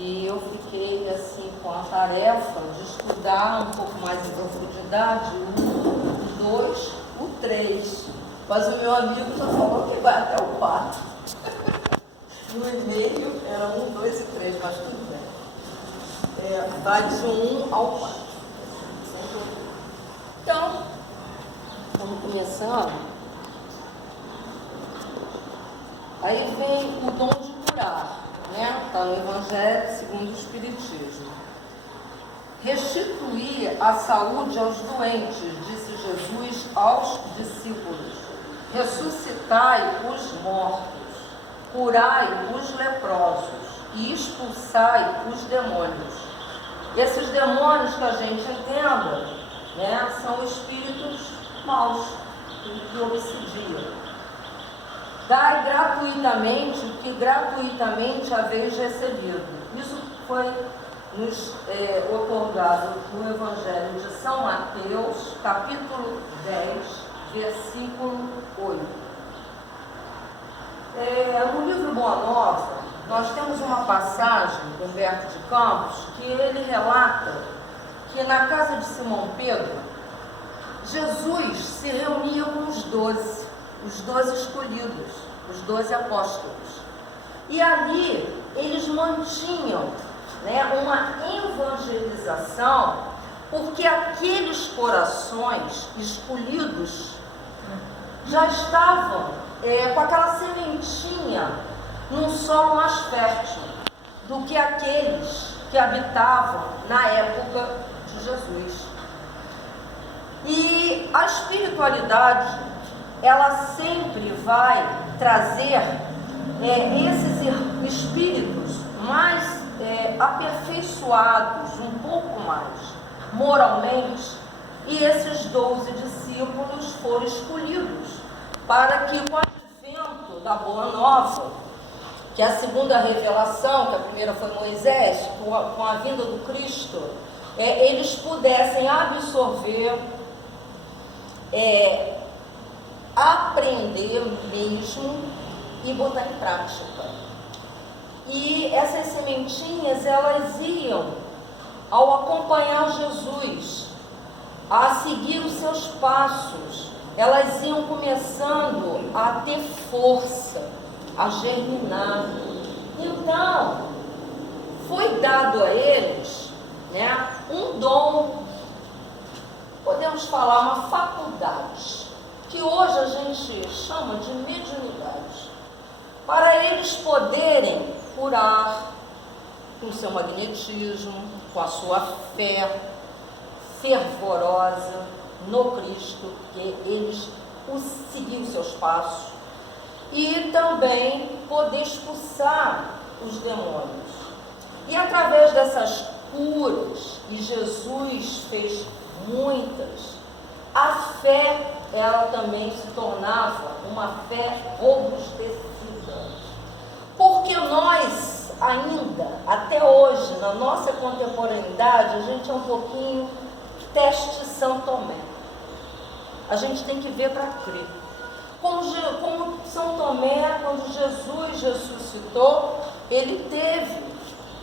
e eu fiquei assim com a tarefa de estudar um pouco mais em profundidade o 2, o 3, mas o meu amigo já falou que vai até o 4. No e-mail era 1, 2 e 3, mas tudo bem. Vai de 1 ao 4. Então, vamos começando. Aí vem o dom de curar, né? Está no Evangelho segundo o Espiritismo. Restituir a saúde aos doentes, disse Jesus aos discípulos. Ressuscitai os mortos, curai os leprosos e expulsai os demônios. Esses demônios que a gente entenda, né, são espíritos maus, que obsidiam. Dai gratuitamente o que gratuitamente haveis recebido. Isso foi nos otorgado no Evangelho de São Mateus, capítulo 10, versículo 8. No livro Boa Nova, nós temos uma passagem do Humberto de Campos que ele relata que na casa de Simão Pedro, Jesus se reunia com os 12 escolhidos, os 12 apóstolos. E ali eles mantinham, né, uma evangelização, porque aqueles corações escolhidos já estavam com aquela sementinha num solo mais fértil do que aqueles que habitavam na época de Jesus. E a espiritualidade, ela sempre vai trazer esses espíritos mais aperfeiçoados, um pouco mais moralmente, e esses 12 discípulos foram escolhidos para que, com o advento da Boa Nova, que é a segunda revelação, que a primeira foi Moisés, com a vinda do Cristo, eles pudessem absorver, aprender mesmo e botar em prática. E essas sementinhas, elas iam, ao acompanhar Jesus, a seguir os seus passos, elas iam começando a ter força, a germinar. Então, foi dado a eles, né, um dom, podemos falar uma faculdade, que hoje a gente chama de mediunidade, para eles poderem curar com o seu magnetismo, com a sua fé fervorosa no Cristo, que eles seguiam seus passos, e também poder expulsar os demônios. E através dessas curas, e Jesus fez muitas, a fé, ela também se tornava uma fé robustecida. Porque nós ainda, até hoje, na nossa contemporaneidade, a gente é um pouquinho teste São Tomé. A gente tem que ver para crer. Como São Tomé, quando Jesus ressuscitou, ele teve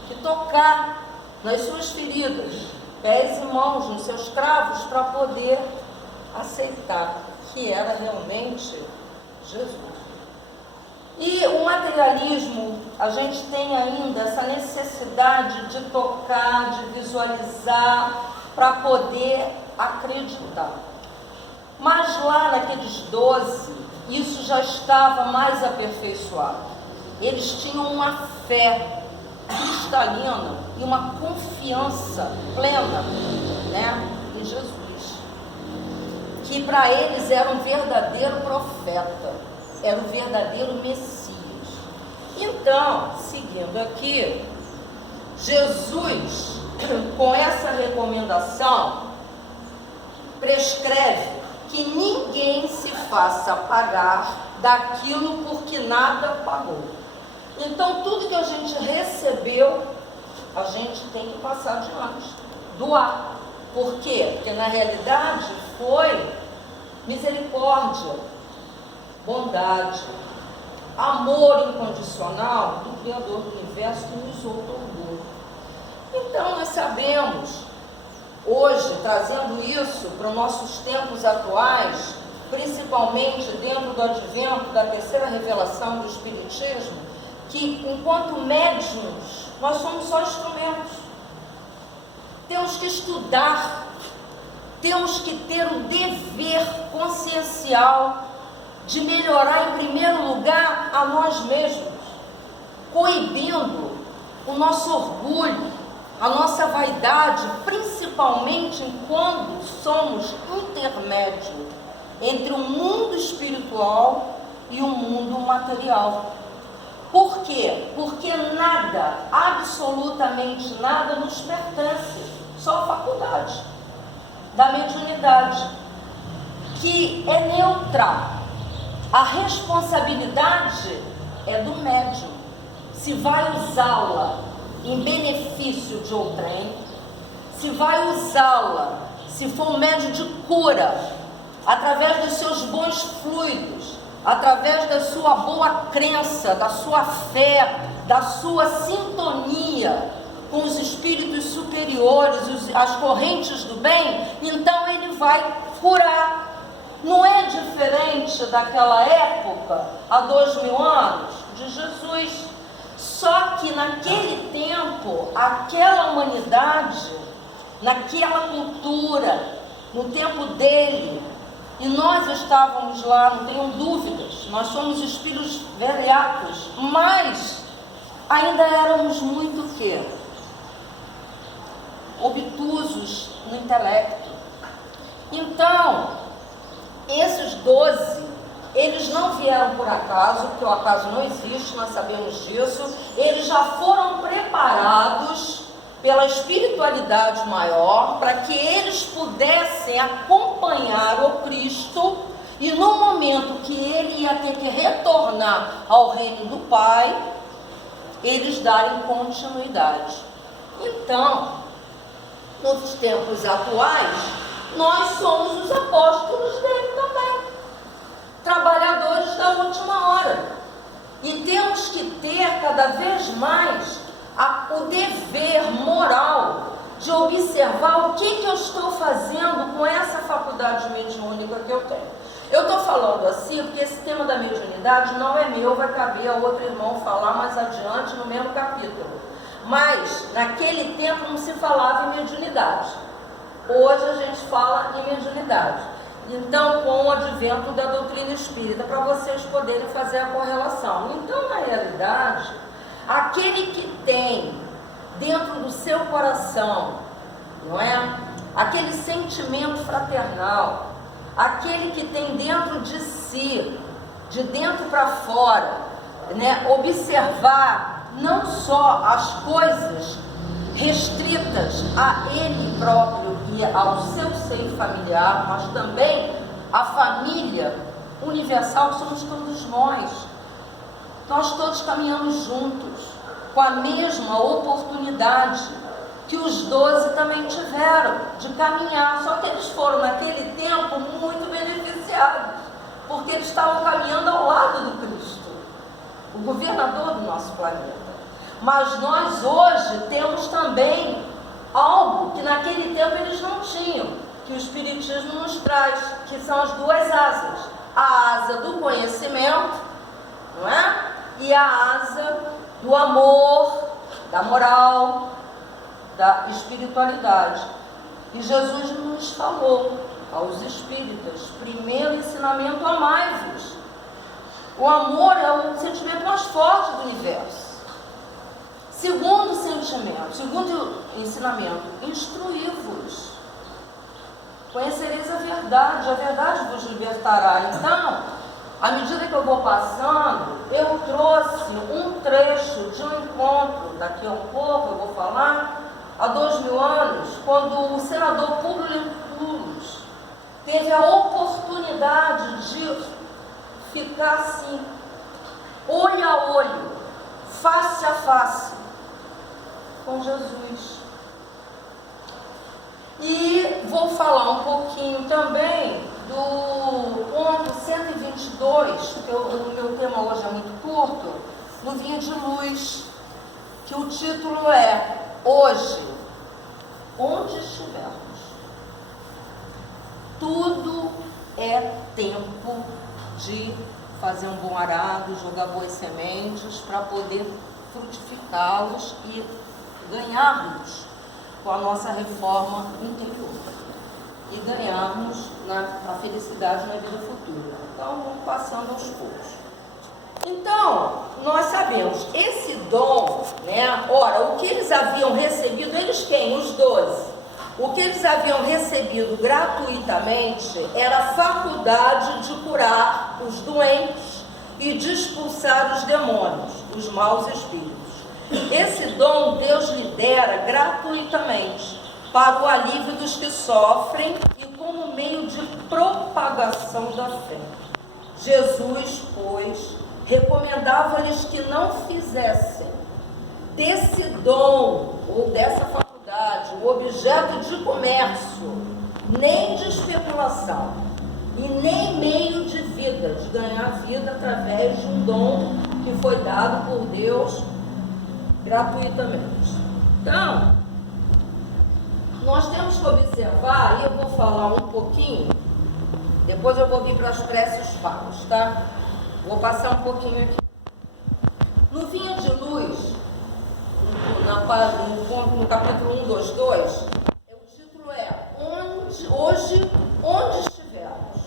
que tocar nas suas feridas, pés e mãos, nos seus cravos, para poder aceitar que era realmente Jesus. E o materialismo, a gente tem ainda essa necessidade de tocar, de visualizar, para poder acreditar. Mas lá naqueles 12, isso já estava mais aperfeiçoado. Eles tinham uma fé cristalina e uma confiança plena, né, em Jesus, que para eles era um verdadeiro profeta, era um verdadeiro Messias. Então, seguindo aqui, Jesus, com essa recomendação, prescreve que ninguém se faça pagar daquilo por que nada pagou. Então, tudo que a gente recebeu, a gente tem que passar adiante, doar. Por quê? Porque na realidade foi misericórdia, bondade, amor incondicional do Criador do Universo que nos otorgou. sabemos, hoje, trazendo isso para os nossos tempos atuais, principalmente dentro do advento da terceira revelação do Espiritismo, que enquanto médiuns, nós somos só instrumentos. Temos que estudar, temos que ter o dever consciencial de melhorar, em primeiro lugar, a nós mesmos, coibindo o nosso orgulho, a nossa vaidade, principalmente quando somos intermédio entre o mundo espiritual e o mundo material. Por quê? Porque nada, absolutamente nada, nos pertence, só a faculdade da mediunidade, que é neutra. A responsabilidade é do médium, se vai usá-la em benefício de outrem, se vai usá-la, se for um médium de cura, através dos seus bons fluidos, através da sua boa crença, da sua fé, da sua sintonia com os espíritos superiores, as correntes do bem, então ele vai curar. Não é diferente daquela época, há 2000 anos, de Jesus. Só que naquele tempo, aquela humanidade, naquela cultura, no tempo dele, e nós estávamos lá, não tenham dúvidas, nós somos espíritos velhacos, mas ainda éramos muito o quê? Obtusos no intelecto. Então, esses 12, eles não vieram por acaso, porque o acaso não existe, nós sabemos disso. Eles já foram preparados pela espiritualidade maior, para que eles pudessem acompanhar o Cristo, e no momento que ele ia ter que retornar ao reino do Pai, eles darem continuidade. Então, nos tempos atuais, nós somos os apóstolos dele também, trabalhadores da última hora, e temos que ter cada vez mais o dever moral de observar o que eu estou fazendo com essa faculdade mediúnica que eu tenho. Eu estou falando assim porque esse tema da mediunidade não é meu, vai caber a outro irmão falar mais adiante no mesmo capítulo. Mas naquele tempo não se falava em mediunidade. Hoje a gente fala em mediunidade. Então, com o advento da doutrina espírita, para vocês poderem fazer a correlação. Então, na realidade, aquele que tem dentro do seu coração, não é? Aquele sentimento fraternal, aquele que tem dentro de si, de dentro para fora, né? Observar não só as coisas restritas a ele próprio e ao seu seio familiar, mas também a família universal que somos todos nós. Nós todos caminhamos juntos, com a mesma oportunidade que os 12 também tiveram de caminhar, só que eles foram naquele tempo muito beneficiados, porque eles estavam caminhando ao lado do Cristo, o governador do nosso planeta. Mas nós hoje temos também algo que naquele tempo eles não tinham, que o Espiritismo nos traz, que são as duas asas, a asa do conhecimento, não é? E a asa do amor, da moral, da espiritualidade. E Jesus nos falou aos espíritas: primeiro ensinamento, amai-vos. O amor é o sentimento mais forte do universo. Segundo sentimento, segundo ensinamento, instruí-vos. Conhecereis a verdade vos libertará. Então, à medida que eu vou passando, eu trouxe um trecho de um encontro, daqui a um pouco eu vou falar, há 2000 anos, quando o senador Públio Lentulus teve a oportunidade de ficar assim, olho a olho, face a face, com Jesus. E vou falar um pouquinho também do ponto 122, porque o meu tema hoje é muito curto, no Vinha de Luz, que o título é Hoje, onde estivermos. Tudo é tempo de fazer um bom arado, jogar boas sementes para poder frutificá-los e ganharmos com a nossa reforma interior e ganharmos a felicidade na vida futura. Então, vamos passando aos poucos. Então, nós sabemos, esse dom, né? Ora, o que eles haviam recebido, eles quem? Os 12. O que eles haviam recebido gratuitamente era a faculdade de curar os doentes e de expulsar os demônios, os maus espíritos. Esse dom Deus lhe dera gratuitamente para o alívio dos que sofrem e como meio de propagação da fé. Jesus, pois, recomendava-lhes que não fizessem desse dom ou dessa faculdade o objeto de comércio, nem de especulação, e nem meio de vida, de ganhar vida através de um dom que foi dado por Deus gratuitamente. Então, nós temos que observar, e eu vou falar um pouquinho, depois eu vou vir para as preces falas, tá? Vou passar um pouquinho aqui. No Vinho de Luz, no capítulo 1, 2, 2, o título é Hoje, onde estivermos.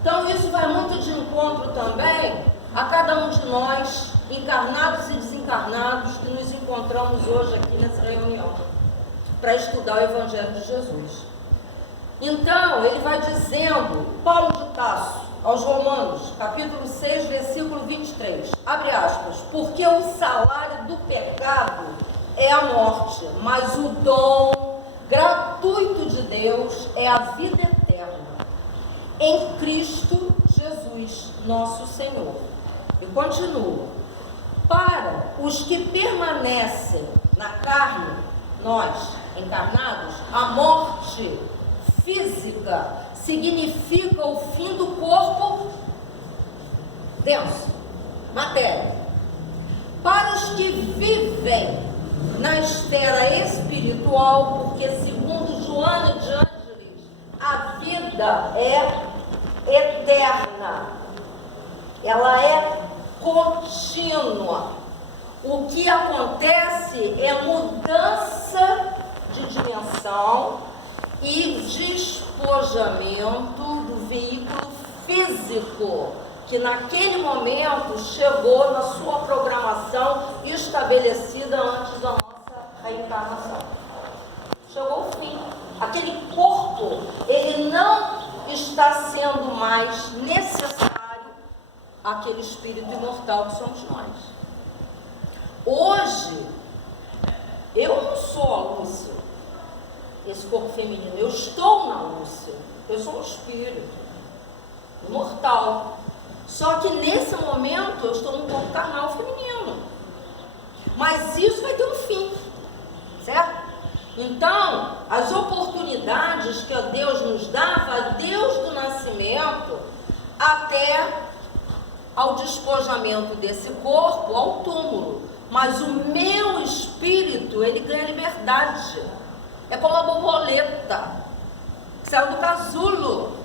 Então isso vai muito de encontro também a cada um de nós, encarnados e desencarnados, que nos encontramos hoje aqui nessa reunião, para estudar o Evangelho de Jesus. Então, ele vai dizendo, Paulo de Tarso, aos Romanos, capítulo 6, versículo 23, abre aspas, porque o salário do pecado é a morte, mas o dom gratuito de Deus é a vida eterna, em Cristo Jesus, nosso Senhor. E continua, para os que permanecem na carne, nós, encarnados, a morte física significa o fim do corpo denso, matéria. Para os que vivem na esfera espiritual, porque segundo Joana de Ângeles, a vida é eterna, ela é contínua. O que acontece é mudança de dimensão e despojamento do veículo físico, que naquele momento chegou na sua programação estabelecida antes da nossa reencarnação. Chegou o fim. Aquele corpo, ele não está sendo mais necessário àquele espírito imortal que somos nós. Hoje, eu não sou a Lúcia, esse corpo feminino, eu estou na Lúcia, eu sou um espírito imortal, só que nesse momento eu estou num corpo carnal feminino, mas isso vai ter um fim, certo? Então, as oportunidades que Deus nos dava, Deus do nascimento até ao despojamento desse corpo, ao túmulo, mas o meu espírito, ele ganha liberdade. É como a borboleta que saiu do casulo.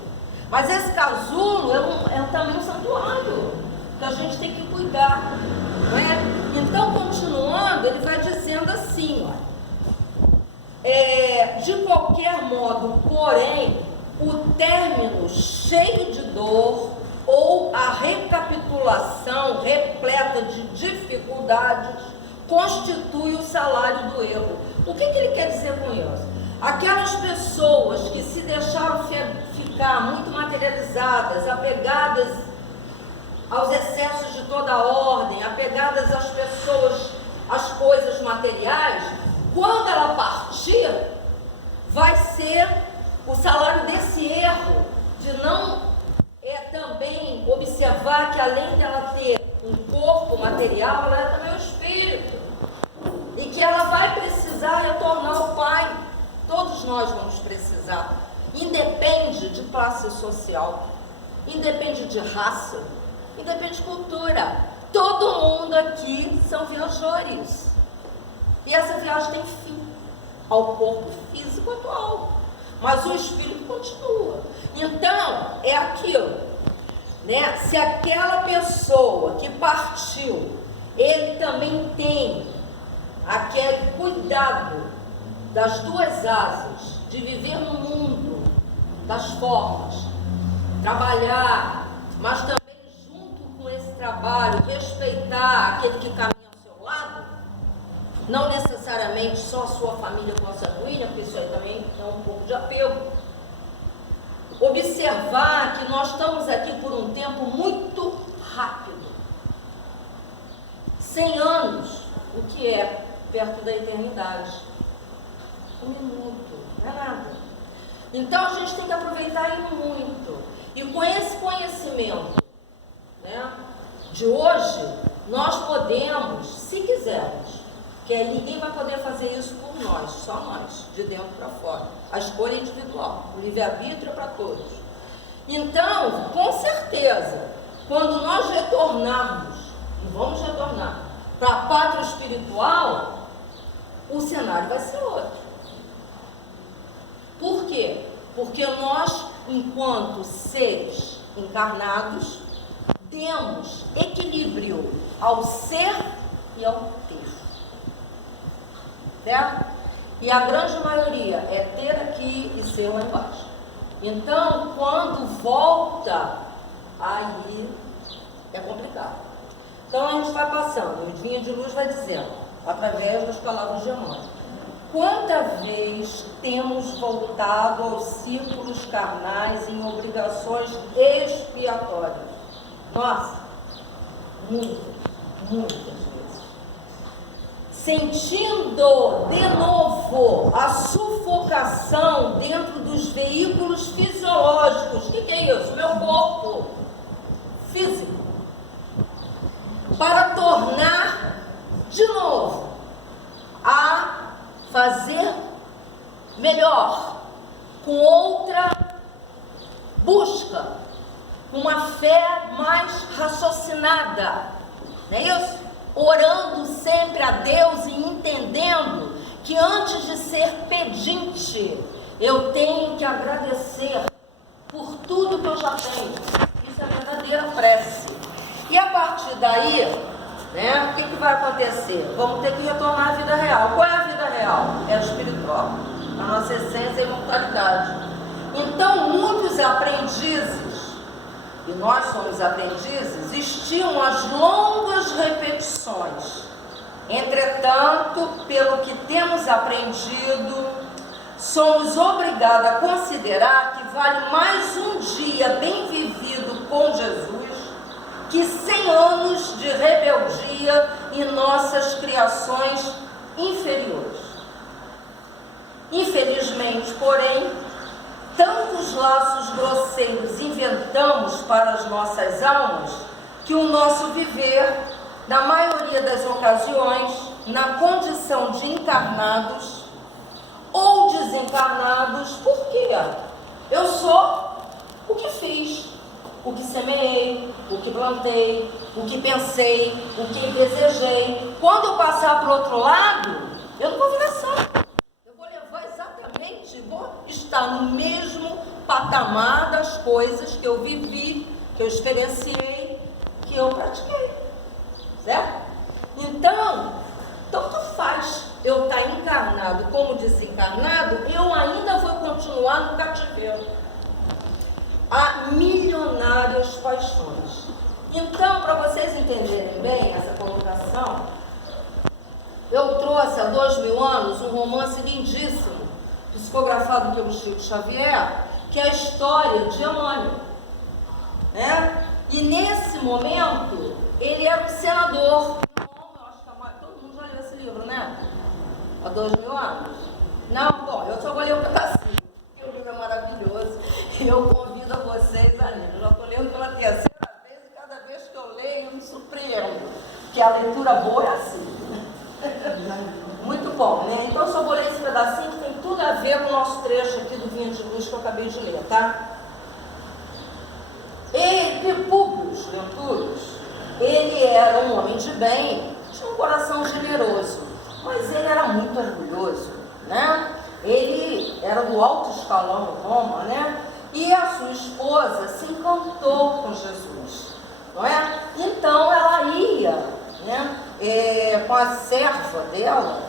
Mas esse casulo é também um santuário que a gente tem que cuidar, não é? Então, continuando, ele vai dizendo assim, ó, de qualquer modo, porém, o término cheio de dor ou a recapitulação repleta de dificuldades constitui o salário do erro. O que ele quer dizer com isso? Aquelas pessoas que se deixaram ficar muito materializadas, apegadas aos excessos de toda a ordem, apegadas às pessoas, às coisas materiais, quando ela partir, vai ser o salário desse erro, de não também observar que além dela ter um corpo material, ela é também um espírito, e que ela vai precisar retornar ao Pai. Todos nós vamos precisar, independe de classe social, independe de raça, independe de cultura. Todo mundo aqui são viajores, e essa viagem tem fim. ao corpo físico atual, mas o espírito continua. Então, é aquilo, né? Se aquela pessoa que partiu, ele também tem aquele cuidado das duas asas, de viver no mundo das formas, trabalhar, mas também junto com esse trabalho, respeitar aquele que caminha ao seu lado, não necessariamente só a sua família consanguínea, porque isso aí também é um pouco de apego. Observar que nós estamos aqui por um tempo muito rápido. 100 anos, o que é perto da eternidade? 1 minuto, não é nada. Então a gente tem que aproveitar ele muito. E com esse conhecimento, né, de hoje, nós podemos, se quisermos, que ninguém vai poder fazer isso por nós, só nós, de dentro para fora. A escolha é individual, o livre-arbítrio é para todos. Então, com certeza, quando nós retornarmos, e vamos retornar, para a pátria espiritual, o cenário vai ser outro. Por quê? Porque nós, enquanto seres encarnados, demos equilíbrio ao ser e ao ter. Certo? E a grande maioria é ter aqui e ser lá embaixo. Então, quando volta, aí é complicado. Então a gente vai passando, o Edinha de Luz vai dizendo, através das palavras de Emmanuel, quanta vez temos voltado aos círculos carnais em obrigações expiatórias? Nossa, muitas vezes. Sentindo de novo a sufocação dentro dos veículos fisiológicos. O que é isso? Meu corpo físico. Para tornar de novo a fazer melhor, com outra busca, com uma fé mais raciocinada, não é isso? Orando sempre a Deus e entendendo que antes de ser pedinte, eu tenho que agradecer por tudo que eu já tenho. Isso é verdadeira prece. E a partir daí, né, o que vai acontecer? Vamos ter que retornar à vida real. Qual é a vida real? É a espiritual. A nossa essência é a imortalidade. Então, muitos aprendizes, e nós somos aprendizes, estimam as longas repetições. Entretanto, pelo que temos aprendido, somos obrigados a considerar que vale mais um dia bem vivido com Jesus que 100 anos de rebeldia em nossas criações inferiores. Infelizmente, porém, tantos laços grosseiros inventamos para as nossas almas que o nosso viver, na maioria das ocasiões, na condição de encarnados ou desencarnados, por quê? Eu sou o que fiz, o que semeei, o que plantei, o que pensei, o que desejei. Quando eu passar para o outro lado, eu não vou virar santo. Eu vou levar exatamente, vou estar no mesmo patamar das coisas que eu vivi, que eu experienciei, que eu pratiquei. Certo? Então, tanto faz eu estar encarnado como desencarnado, eu ainda vou continuar no cativeiro. Há milionárias paixões. Então, para vocês entenderem bem essa colocação, eu trouxe há 2000 anos um romance lindíssimo, psicografado pelo Chico Xavier, que é a história de Emmanuel, né? E nesse momento, ele era um senador. Eu acho que todo mundo já leu esse livro, né? Há 2000 anos. Não, bom, eu só vou ler um pedacinho. O livro é maravilhoso e eu convido a vocês a ler. Eu já estou lendo pela terceira vez e cada vez que eu leio eu me surpreendo, que a leitura boa é assim. Muito bom, né? Então eu só vou ler esse pedacinho que tem tudo a ver com o nosso trecho aqui do Vinho de Luz que eu acabei de ler, tá? Públio Lentulus, ele era um homem de bem, tinha um coração generoso, mas ele era muito orgulhoso, né? era do alto escalão de Roma, né? E a sua esposa se encantou com Jesus, não é? Então ela ia, né, com a serva dela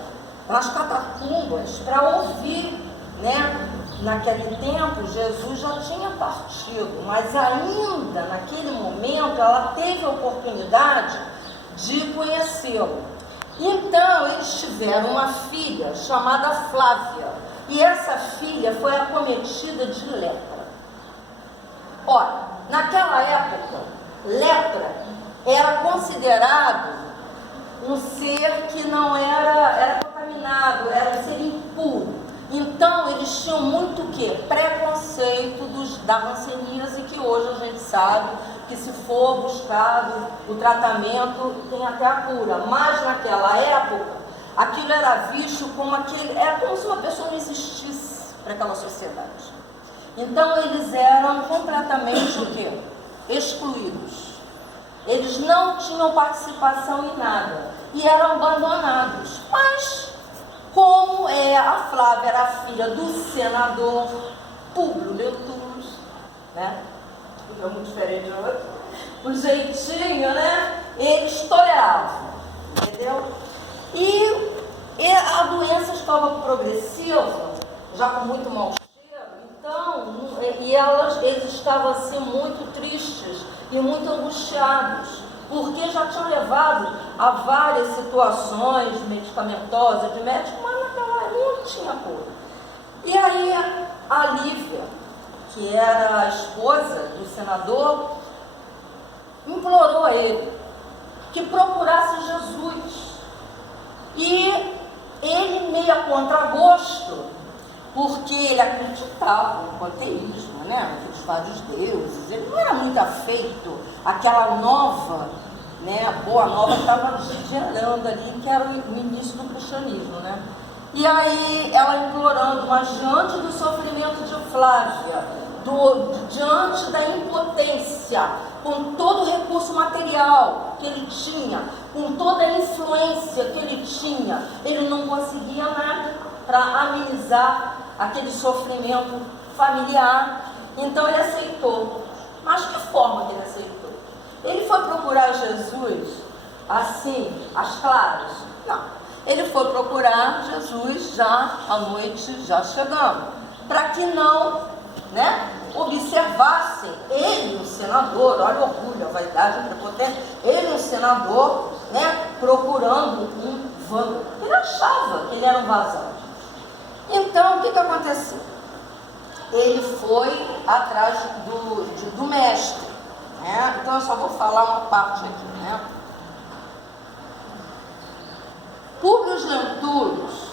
nas catacumbas para ouvir, né? Naquele tempo Jesus já tinha partido, mas ainda naquele momento ela teve a oportunidade de conhecê-lo. Então eles tiveram uma filha chamada Flávia, e essa filha foi acometida de lepra. Olha, naquela época, lepra era considerado um ser que não era contaminado, era um ser impuro. Então eles tinham muito o quê? Preconceito da hanseníase, que hoje a gente sabe que se for buscado o tratamento tem até a cura. Mas naquela época, aquilo era visto como era como se uma pessoa não existisse para aquela sociedade. Então eles eram completamente o quê? Excluídos. Eles não tinham participação em nada e eram abandonados. Mas como a Flávia era filha do senador Públio Lentulus, né? É muito diferente, não é? O jeitinho, né? Eles toleravam, entendeu? E a doença estava progressiva, já com muito mau cheiro, então, eles estavam assim muito tristes e muito angustiados, porque já tinham levado a várias situações medicamentosas de médico, mas naquela época não tinha cura. E aí a Lívia, que era a esposa do senador, implorou a ele que procurasse Jesus. E ele, meio a contragosto, porque ele acreditava no panteísmo, né, naqueles vários deuses, ele não era muito afeito àquela nova, né, a boa nova que estava gerando ali, que era o início do cristianismo, né. E aí ela implorando, mas diante do sofrimento de Flávia, diante da impotência, com todo o recurso material que ele tinha, com toda a influência que ele tinha, ele não conseguia nada para amenizar aquele sofrimento familiar. Então ele aceitou. Mas que forma que ele aceitou? Ele foi procurar Jesus assim, às claras? Não. Ele foi procurar Jesus já à noite, já chegando, para que não, né, observassem ele, o senador, olha o orgulho, a vaidade, a prepotência, ele, o senador, né, procurando um vândalo. Ele achava que ele era um vazão. Então, o que aconteceu? Ele foi atrás do mestre, né? Então eu só vou falar uma parte aqui, né? Públio Lentulus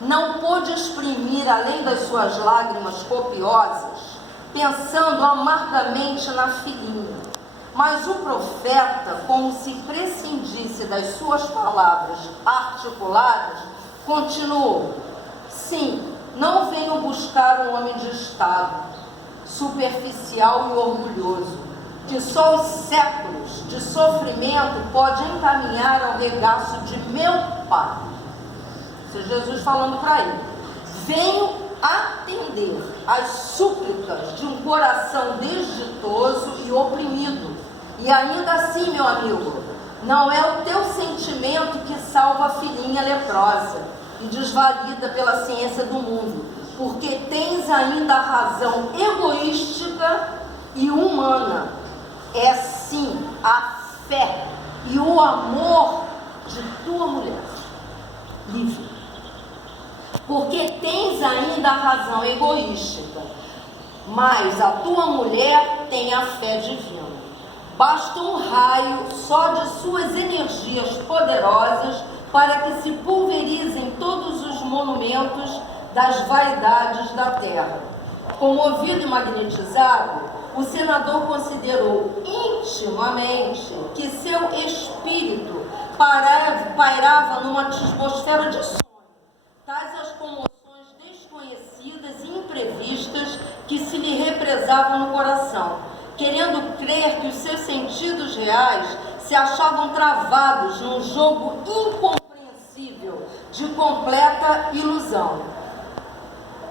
não pôde exprimir, além das suas lágrimas copiosas, pensando amargamente na filhinha. Mas o profeta, como se prescindisse das suas palavras articuladas, continuou: sim, não venho buscar um homem de estado, superficial e orgulhoso, que só os séculos de sofrimento pode encaminhar ao regaço de meu Pai. Isso é Jesus falando para ele. Venho atender às súplicas de um coração desditoso e oprimido. E ainda assim, meu amigo, não é o teu sentimento que salva a filhinha leprosa e desvalida pela ciência do mundo, porque tens ainda a razão egoística e humana. É sim a fé e o amor de tua mulher, Lívia. Porque tens ainda a razão egoística, mas a tua mulher tem a fé divina. Basta um raio só de suas energias poderosas para que se pulverizem todos os monumentos das vaidades da terra. Comovido e magnetizado, o senador considerou intimamente que seu espírito pairava numa atmosfera de sonho, tais as comoções desconhecidas e imprevistas que se lhe represavam no coração, querendo crer que os seus sentidos reais se achavam travados num jogo incompreensível de completa ilusão.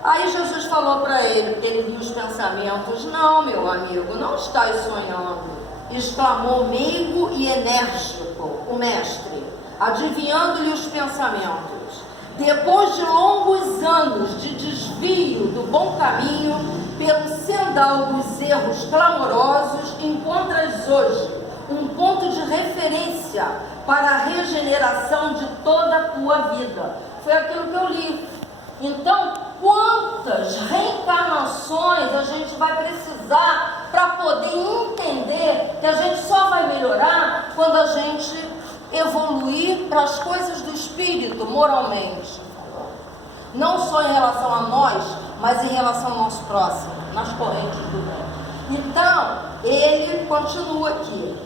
Aí Jesus falou para ele, porque ele viu os pensamentos: não, meu amigo, não estás sonhando. Exclamou meigo e enérgico o mestre, adivinhando-lhe os pensamentos. Depois de longos anos de desvio do bom caminho, pelo sendal dos erros clamorosos, encontras hoje um ponto de referência para a regeneração de toda a tua vida. Foi aquilo que eu li. Então, quantas reencarnações a gente vai precisar para poder entender que a gente só vai melhorar quando a gente evoluir para as coisas do espírito, moralmente? Não só em relação a nós, mas em relação ao nosso próximo, nas correntes do bem. Então, ele continua aqui.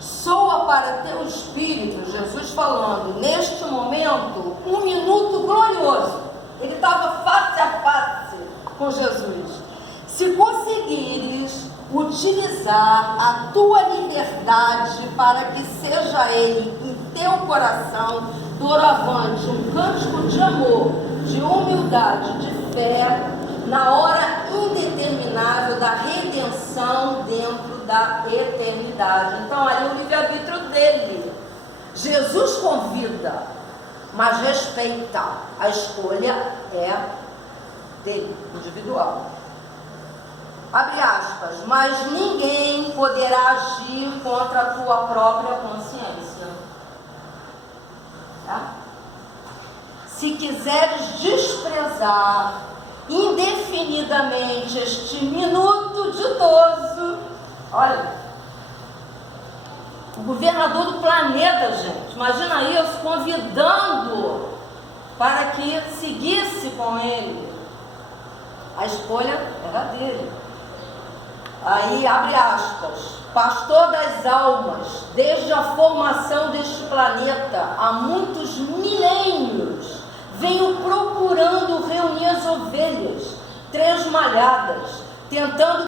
Soa para teu espírito, Jesus falando, neste momento, um minuto glorioso. Ele estava face a face com Jesus. Se conseguires utilizar a tua liberdade para que seja ele em teu coração, doravante, um cântico de amor, de humildade, de fé, na hora indeterminável da redenção dentro da eternidade. Então, ali o livre-arbítrio dele. Jesus convida, mas respeita. A escolha é dele, individual. Abre aspas, mas ninguém poderá agir contra a tua própria consciência. Tá? Se quiseres desprezar indefinidamente este minuto ditoso, olha, o governador do planeta, gente, imagina isso, convidando para que seguisse com ele. A escolha era dele. Aí abre aspas, pastor das almas, desde a formação deste planeta, há muitos milênios, venho procurando reunir as ovelhas tresmalhadas, tentando